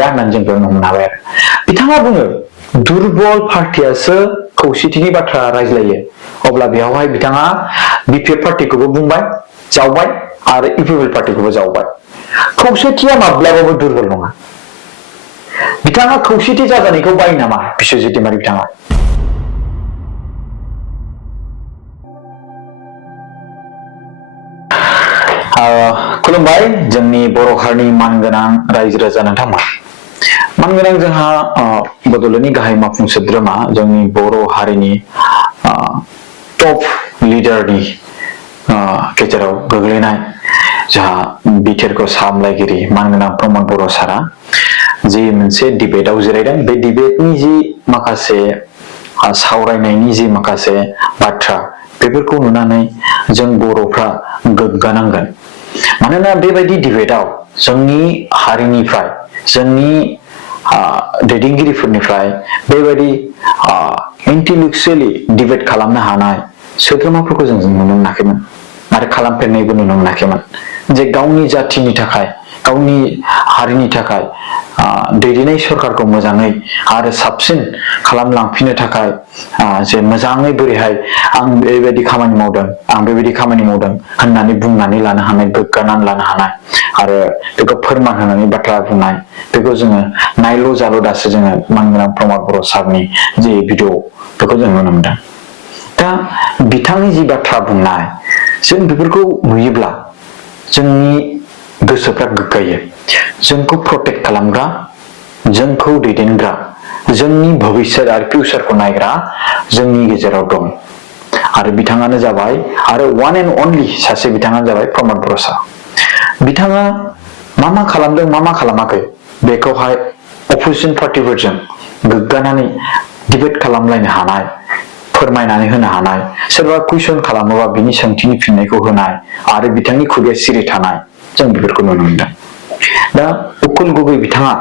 गैया होननानै जों बेयाव नुनो हाबाय आरो बिथाङा बुङो दुरबल पार्टियासो खौसेथिनि बाथ्रा रायज्लायो अब्ला बेयावहाय बिथाङा बिपिएफ पार्टिखौबो बुंबाय जावबाय आरो इपिपिएल पार्टिखौबो जावबाय खौसेथिया माब्लाबाबो दुरबल नङा बिथाङा खौसेथि जाजानायखौ बायो नामा बिस्वजित दैमारी बिथाङा खुलुमबाय जोंनि बर' हारिनि मानगोनां रायजो राजा नोंथांमोन मानगोनां जोंहा बड'लेण्डनि गाहाय मावफुं सोद्रोमा जोंनि बर' हारिनि टप लिडारनि गेजेराव गोग्लैनाय जोंहा बिटिआरखौ सामलायगिरि मानगोनां प्रमद बर' सारा जि मोनसे डिबेटआव जिरायदों बे डिबेटनि जि माखासे सावरायनायनि जि माखासे बाथ्रा बेफोरखौ नुनानै जों बर'फ्रा गोग्गानांगोन मानोना बेबायदि डिबेटआव जोंनि हारिनिफ्राय जोंनि दैदेनगिरिफोरनिफ्राय बेबायदि इन्टेलेक्चुवेलि डिबेट खालामनो हानाय सोद्रोमाफोरखौ जों नुनो मोनाखैमोन आरो खालामफेरनायबो नुनो मोनाखैमोन जे गावनि जाथिनि थाखाय गावनि हारिनि थाखाय दैदेननाय सरकारखौ मोजाङै आरो साबसिन खालामलांफिननो थाखाय जे मोजाङै बोरैहाय आं बेबायदि खामानि मावदों आं बेबायदि खामानि मावदों होननानै बुंनानै लानो हानाय गोग्गानानै लानो हानाय आरो बेखौ फोरमान होनानै बाथ्रा बुंनाय बेखौ जोङो नायल' जाल' दासो जोङो मानगोनां प्रमद बर' सारनि जि भिडिअ बेखौ जों नुनो मोनदों दा बिथांनि जि बाथ्रा बुंनाय जों बेफोरखौ नुयोब्ला जोंनि गोसोफ्रा गोग्गायो जोंखौ प्रटेक्ट खालामग्रा जोंखौ दैदेनग्रा जोंनि भबिष्यत आरो फिउचारखौ नायग्रा जोंनि गेजेराव दं आरो बिथाङानो जाबाय आरो वान एन्ड अनलि सासे बिथाङानो जाबाय प्रमद बर' सार बिथाङा मा खालामदों मा खालामाखै बेखौहाय अपोजिसन पार्टिफोरजों गोग्गानानै डिबेट खालामलायनो हानाय फोरमायनानै होनो हानाय सोरबा कुइसन खालामोबा बिनि सोंथिनि फिननायखौ होनाय आरो बिथांनि खुगाया सिरि थानाय जों बेफोरखौ नुनो मोनदों दा उकिल गगৈ बिथाङा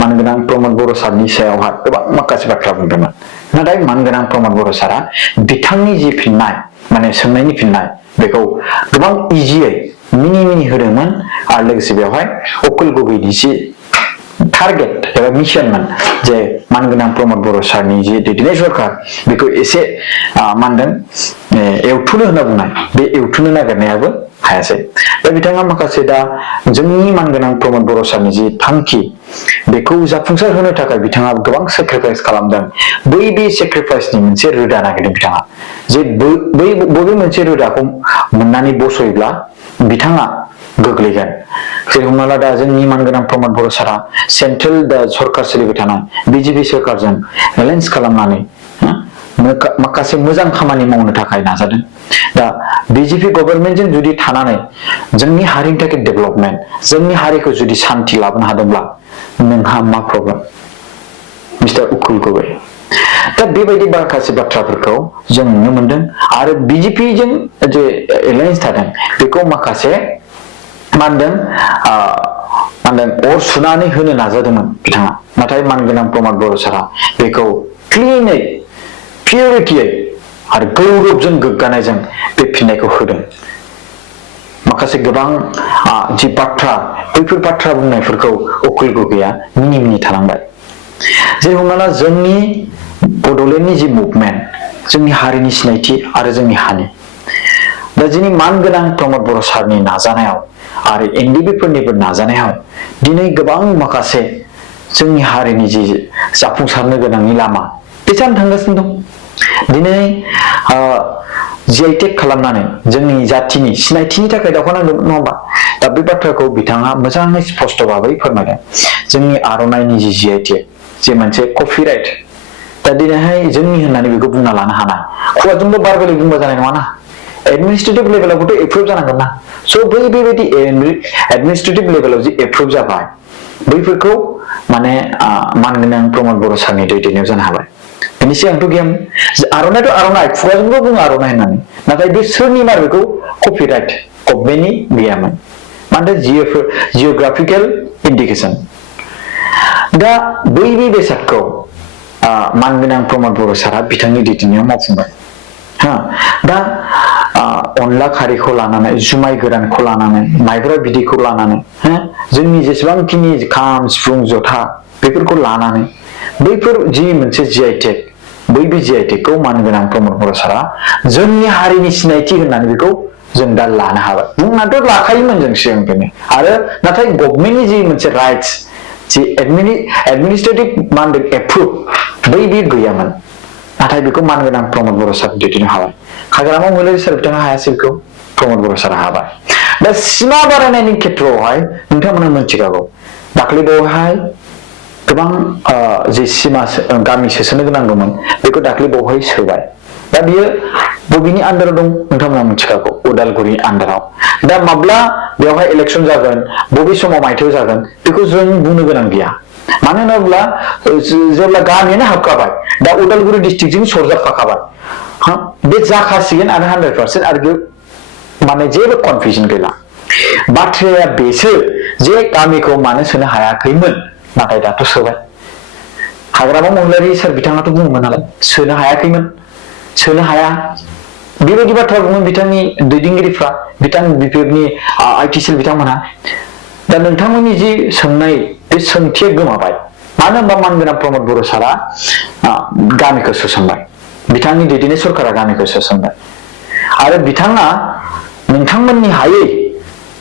मानगोनां प्रमद बर' सारनि सायावहाय गोबां माखासे बाथ्रा बुंदोंमोन नाथाय मानगोनां प्रमद बर' सारा बिथांनि जि फिननाय माने सोंनायनि फिननाय बेखौ गोबां इजियै मिनि होदोंमोन आरो लोगोसे बेवहाय उकिल गगैनि जि टारगेट एबा मिशनमोन जे मानगोनां प्रमद बर' सारनि जि दैदेननाय सरकार बेखौ एसे मा होनदों एवथुनो होनना बुंनाय बे एवथुनो नागिरनायाबो हायासै दा बिथाङा माखासे दा जोंनि मानगोनां प्रमद बर' सारनि जि थांखि बेखौ जाफुंसार होनो थाखाय बिथाङा गोबां सेक्रिफाइस खालामदों बे सेक्रिफाइसनि मोनसे रोदा नागिरदों बिथाङा जे बबे मोनसे रोदाखौ मोननानै बसयोब्ला बिथाङा गोग्लैगोन जेरै हमना ला दा जोंनि मानगोनां प्रमद बर' सारा सेन्ट्रेल दा सरकार सोलिबाय थानाय बिजेपि सरकारजों एलायन्स खालामनानै माखासे मोजां खामानि मावनो थाखाय नाजादों दा बिजेपि गभर्नमेन्टजों जुदि थानानै जोंनि हारिनि थाखाय डेभेलपमेन्ट जोंनि हारिखौ जुदि सान्थि लाबोनो हादोंब्ला नोंहा मा प्रब्लेम मिस्टार उकिल गगৈ दा बेबायदि माखासे बाथ्राफोरखौ जों नुनो मोनदों आरो बिजेपिजों जे एलायन्स थादों बेखौ माखासे मा होनदों अर सुनानै होनो नाजादोंमोन बिथाङा नाथाय मानगोनां प्रमद बर' सारा बेखौ क्लिनै पिउरिटियै आरो गौरबजों गोग्गानायजों बे फिननायखौ होदों माखासे गोबां जि बाथ्रा बैफोर बाथ्रा बुंनायफोरखौ उकिल गगैया मिनि थालांबाय जेरै हमना ला जोंनि बड'लेण्डनि जि मुभमेन्ट जोंनि हारिनि सिनायथि आरो जोंनि हानि दा जोंनि मानगोनां प्रमद बर' सारनि नाजानायाव आरो एनडिबिफोरनिबो नाजानायाव दिनै गोबां माखासे जोंनि हारिनि जि जाफुंसारनो गोनांनि लामा बे जानो थांगासिनो दं दिनै जिआइटेक खालामनानै जोंनि जाथिनि सिनायथिनि थाखाय दावगानांगोन नङा होमबा दा बे बाथ्राखौ बिथाङा मोजाङै स्पष्ट भाबै फोरमायदों जोंनि आर'नाइनि जि जिआइटेक जे मोनसे कपिराइट दा दिनैहाय जोंनि होननानै बेखौ बुंना लानो हानाय खुगाजोंल' बारबोलै बुंबा जानाय नङा ना एडमिनिस्ट्रेटिभ लेभेलावबोथ' एप्रुभ जानांगोन ना स' बेबायदि एडमिनिस्ट्रेटिभ लेभेलाव जि एप्रुभ जाबाय बैफोरखौ माने मानगोनां प्रमद बर' सारनि दैदेननायाव जानो हाबाय बेनि सिगांथ' गैयामोन आर'नाइथ' आर'नाइ खुगाजोंल' बुङो आर'नाइ होननानै नाथाय बे सोरनि मार बेखौ कपिराइट गभर्नमेन्टनि गैयामोन मानोना जिअग्राफिकेल इन्डिकेसन दा बै बेसादखौ मानगोनां प्रमद बर' सारा बिथांनि दैदेननायाव मावफुंबाय दा अनला खारैखौ लानानै जुमाय गोरानखौ लानानै माइब्रा बिदैखौ लानानै जोंनि जेसेबांखिनि खाम सिफुं जथा बेफोरखौ लानानै बैफोर जि मोनसे GI टेग बै GI टेग खौ मानगोनां प्रमद बर' सारा जोंनि हारिनि सिनायथि होननानै बेखौ जों दा लानो हाबाय। बुंनाथ' लाखायोमोन जों सिगांनिफ्रायनो आरो नाथाय गभर्नमेन्टनि जि मोनसे राइट्स जि एडमिनिस्ट्रेटिभ मा होनदों एप्रुभ बै बे गैयामोन। नाथाय बेखौ मानगोनां प्रमद बर' सार दैदेननो हाबाय। हाग्रामा महिलारि सार बिथाङा हायासै बेखौ प्रमद बर' सारा हाबाय। दा सिमा बारायनायनि खेथ्रआवहाय नोंथांमोना मिथिखागौ दाख्लै बावहाय गोबां जि सिमा गामि सोसननो गोनां दंमोन बेखौ दाख्लै बावहाय सोबाय। दा बियो बबेनि आन्दाराव दं नोंथांमोना मिथिखागौ उदालगुरिनि आन्दाराव। दा माब्ला बेवहाय इलेक्सन जागोन बबे समाव मायथाइयाव जागोन बेखौ जों बुंनो गोनां गैया। मानो होनोब्ला जेब्ला गामियानो हाबखाबाय दा उदालगुरि डिस्ट्रिक्टजों सरजाबफाखाबाय बे जाखासिगोन आरो 100% आरो बे माने जेबो कनफिउजन गैला। बाथ्राया बेसो जे गामिखौ मानो सोनो हायाखैमोन नाथाय दाथ' सोबाय। हाग्रामा महिलारि सार बिथाङाथ' बुङोमोन नालाय सोनो हायाखैमोन सोनो हाया बेबायदि बाथ्रा बुङो बिथांनि दैदेनगिरिफ्रा बिथां बिपिएफनि आइटिसिएल बिथांमोनहा। दा नोंथांमोननि जि सोंनाय बे सोंथिया गोमाबाय। मानो होनबा मानगोनां प्रमद बर' सारा गामिखौ सोसनबाय। बिथांनि दैदेननाय सरकारा गामिखौ सोसनबाय आरो बिथाङा नोंथांमोननि हायै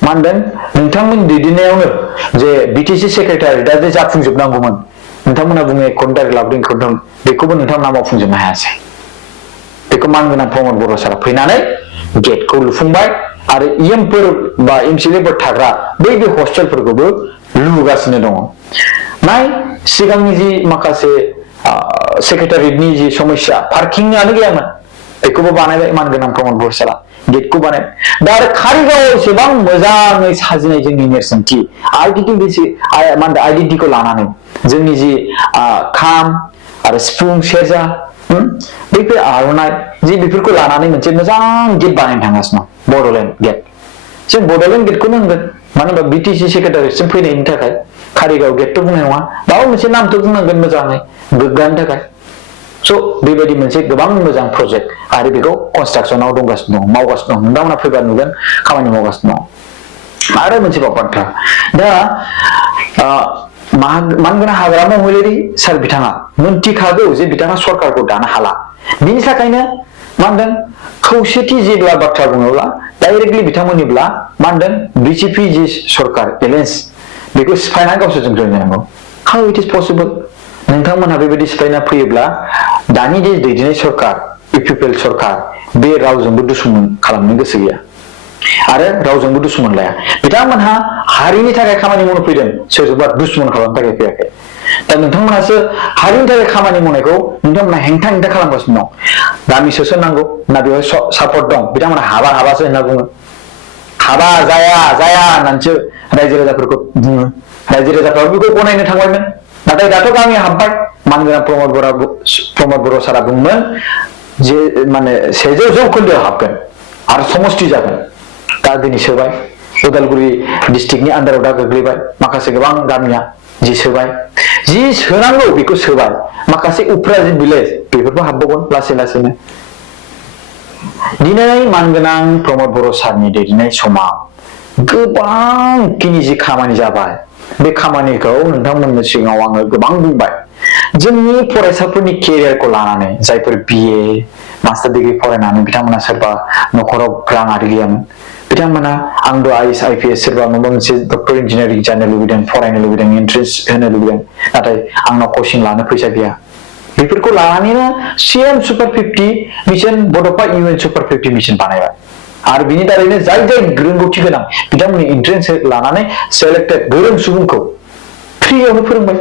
मा होनदों नोंथांमोननि दैदेननायावनो जे बिटिसि सेक्रेटारि दा जे जाफुंजोबनांगौमोन नोंथांमोना बुङो 1 कोटी तारिख लाबोदों 1 कोटी बेखौबो नोंथांमोना मावफुंजोबनो हायासै। बेखौ मानगोनां प्रमद बर' सारा फैनानै गेटखौ लुफुंबाय आरो इएमफोर बा एमसिएलएफोर थाग्रा बै हस्टेलफोरखौबो लुगासिनो दङ। नाय सिगांनि जि माखासे सेक्रेटारियेटनि जि समस्या पार्किंआनो गैयामोन बेखौबो बानायबाय मानगोनां प्रमद बर' सारा गेटखौ बानाय। दा आरो कारिगावआव एसेबां मोजाङै साजिनाय जोंनि नेरसोनथि आइडेन्टिटिखौ लानानै जोंनि जि खाम आरो सिफुं सेरजा बैफोर आर'नाइ जि बेफोरखौ लानानै मोनसे मोजां गेट बानायनो थांगासिनो दं बड'लेण्ड गेट। जों बड'लेण्ड गेटखौनो होनगोन मानो होनबा बिटिसि सेक्रेटारियेटसिम फैनायनि थाखाय कारिगाव गेटथ' बुंनाय नङा माबा मोनसे नामथ' बुंनांगोन मोजाङै गोग्गानो थाखाय। स' बेबायदि मोनसे गोबां मोजां प्रजेक्ट आरो बेखौ कनस्ट्राक्सनाव दंगासिनो दं मावगासिनो दं। नोंथांमोना फैबा नुगोन खामानि मावगासिनो दं। आरो मोनसेबाव बाथ्रा दा मानगोनां हाग्रामा महिलारि सार बिथाङा मोनथिखागौ जे बिथाङा सरकारखौ दानो हाला। बिनि थाखायनो मा होनदों खौसेथि जेब्ला बाथ्रा बुङोब्ला डाइरेक्टलि बिथांमोननिब्ला मा होनदों बिजेपि जि सरकार एलायन्स बेखौ सिफायनानै गावसोरजों जइन जानांगौ। How it is possible? नोंथांमोनहा बेबायदि सिफायना फैयोब्ला दानि जे दैदेननाय सरकार इउपिपिएल सरकार बे रावजोंबो दुसमन खालामनो गोसो गैया आरो रावजोंबो दुसमन लाया। बिथांमोनहा हारिनि थाखाय खामानि मावनो फैदों सोरजोंबा दुसमन खालामनो थाखाय फैयाखै। दा नोंथांमोनहासो हारिनि थाखाय खामानि मावनायखौ नोंथांमोनहा हेंथा खालामगासिनो दं। गामि सोसननांगौ ना बेवहाय सापर्ट दं बिथांमोनहा हाबासो होनना बुङो। हाबा जाया होननानैसो रायजो राजाफोरखौ बुङो। रायजो राजाफ्राबो बेखौ गनायनो थांबायमोन नाथाय दाथ' गामिया हाबबाय। मानगोनां प्रमद बर' सारा बुंमोन जे माने 100% हाबगोन आरो समष्टि जागोन। दा दिनै सोबाय उदालगुरि डिस्ट्रिक्टनि आन्दाराव दा गोग्लैबाय माखासे गोबां गामिया जि सोबाय जि सोनांगौ बेखौ सोबाय। माखासे उफ्रा जि भिलेज बेफोरबो हाबबावगोन लासै लासैनो। दिनै मानगोनां प्रमद बर' सारनि दैदेननाय समाव गोबांखिनि जि खामानि जाबाय बे खामानिखौ नोंथांमोननि सिगाङाव आङो गोबां बुंबाय। जोंनि फरायसाफोरनि केरियारखौ लानानै जायफोर बिए मास्टार डिग्री फरायनानै बिथांमोना सोरबा न'खराव राङारि गैयामोन बिथांमोना आंबो आइएस आइपिएस सोरबा माबा मोनसे डक्टर इन्जिनियारिं जानो लुबैदों फरायनो लुबैदों एन्ट्रेन्स होनो लुबैदों नाथाय आंनाव कचिं लानो फैसा गैया। बेफोरखौ लानानैनो सिएम सुपार 50 मिशन बड'फा इउएन सुपार 50 मिशन बानायबाय आरो बिनि दारैनो जाय रोंगौथि गोनां बिथांमोननि एन्ट्रेन्स लानानै सेलेक्टेड गोरों सुबुंखौ फ्रियावनो फोरोंबाय।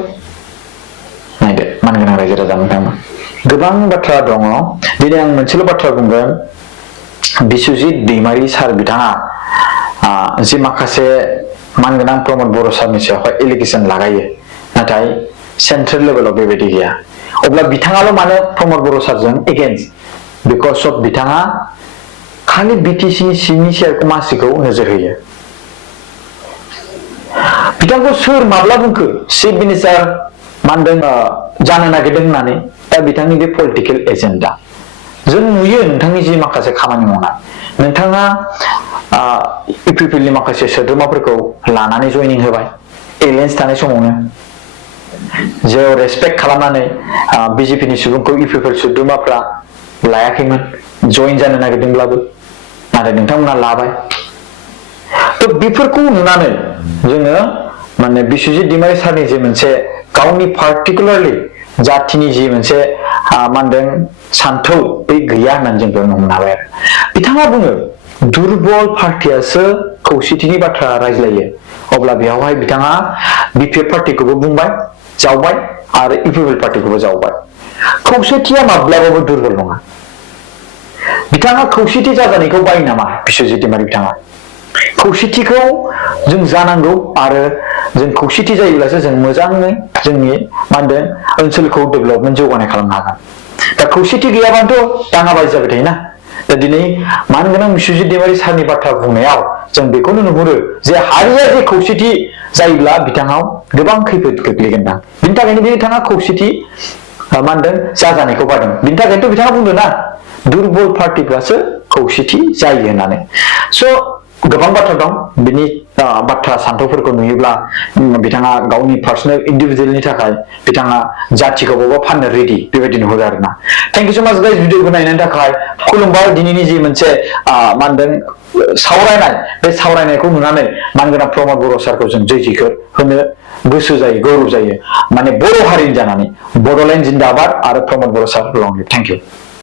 नायदो मानगोनां रायजो राजा नोंथांमोन गोबां बाथ्रा दङ। दिनै आं मोनसेल' बाथ्रा बुंगोन। बिस्वजित दैमारी सार बिथाङा जि माखासे मानगोनां प्रमद बर' सारनि सायावहाय एलिगेसन लागायो नाथाय सेन्ट्रेल लेभेलाव बेबायदि गैया। अब्ला बिथाङाल' मानो प्रमद बर' सारजों एगेन्स्ट बिकज अफ बिथाङा खालि बिटिसिनि सिंनि सिआरखौ मासिखौ नोजोर होयो। बिथांखौ सोर माब्ला बुंखो चिफ मिनिस्टार मा होनदों जानो नागिरदों होननानै दा बिथांनि बे पलिटिकेल एजेन्डा जों नुयो नोंथांनि जि माखासे खामानि मावनाय नोंथाङा इउपिपिएल नि माखासे सोद्रोमाफोरखौ लानानै जयनिं होबाय एलायन्स थानाय समावनो जेराव रेसपेक्ट खालामनानै बिजेपि नि सुबुंखौ इउपिपिएल सोद्रोमाफ्रा लायाखैमोन जइन जानो नागिरदोंब्लाबो नाथाय नोंथांमोना लाबाय तो बेफोरखौ नुनानै जोङो माने बिस्वजित दैमारी सारनि जे मोनसे गावनि पार्टिकुलारलि जाथिनि जि मोनसे मा होनदों सान्थौ बे गैया होननानै जों बेयाव नुनो हाबाय आरो बिथाङा बुङो दुरबल पार्टियासो खौसेथिनि बाथ्रा रायज्लायो अब्ला बेयावहाय बिथाङा बिपिएफ पार्टिखौबो बुंबाय जावबाय आरो इउपिपिएल पार्टिखौबो जावबाय खौसेथिया माब्लाबाबो दुरबल नङा बिथाङा खौसेथि जाजानायखौ बायो नामा बिस्वजित दैमारी बिथाङा खौसेथिखौ जों जानांगौ आरो जों खौसेथि जायोब्लासो जों मोजाङै जोंनि मा होनदों ओनसोलखौ डेभेलपमेन्ट जौगानाय खालामनो हागोन दा खौसेथि गैयाबाथ' दाङाबाजि जाबाय थायोना दा दिनै मान गोनां बिस्वजित दैमारी सारनि बाथ्रा बुंनायाव जों बेखौनो नुहुरो जे हारिया जे खौसेथि जायोब्ला बिथाङाव गोबां खैफोद गोग्लैगोनदां बिनि थाखायनो बिथाङा खौसेथि मा होनदों जाजानायखौ बादों बिनि थाखायनोथ' बिथाङा बुंदों ना दुरबल पार्टिफ्रासो खौसेथि जायो होननानै स' गोबां बाथ्रा दं बिनि बाथ्रा सान्थौफोरखौ नुयोब्ला बिथाङा गावनि पार्सनेल इन्डिभिजुवेलनि थाखाय बिथाङा जाथिखौ बबेबा फाननो रेडि बेबायदि नुहुरो आरोना थेंक इउ सो माच गाइस भिडिअखौ नायनायनि थाखाय खुलुमबाय दिनैनि जि मोनसे मा होनदों सावरायनाय बे सावरायनायखौ नुनानै मानगोनां प्रमद बर' सारखौ जों जयजिखौ होनो गोसो जायो गौरब जायो माने बर' हारिनि जानानै बड'लेण्ड जिन्दाबाद आरो प्रमद बर' सार लंग लिभ थेंक इउ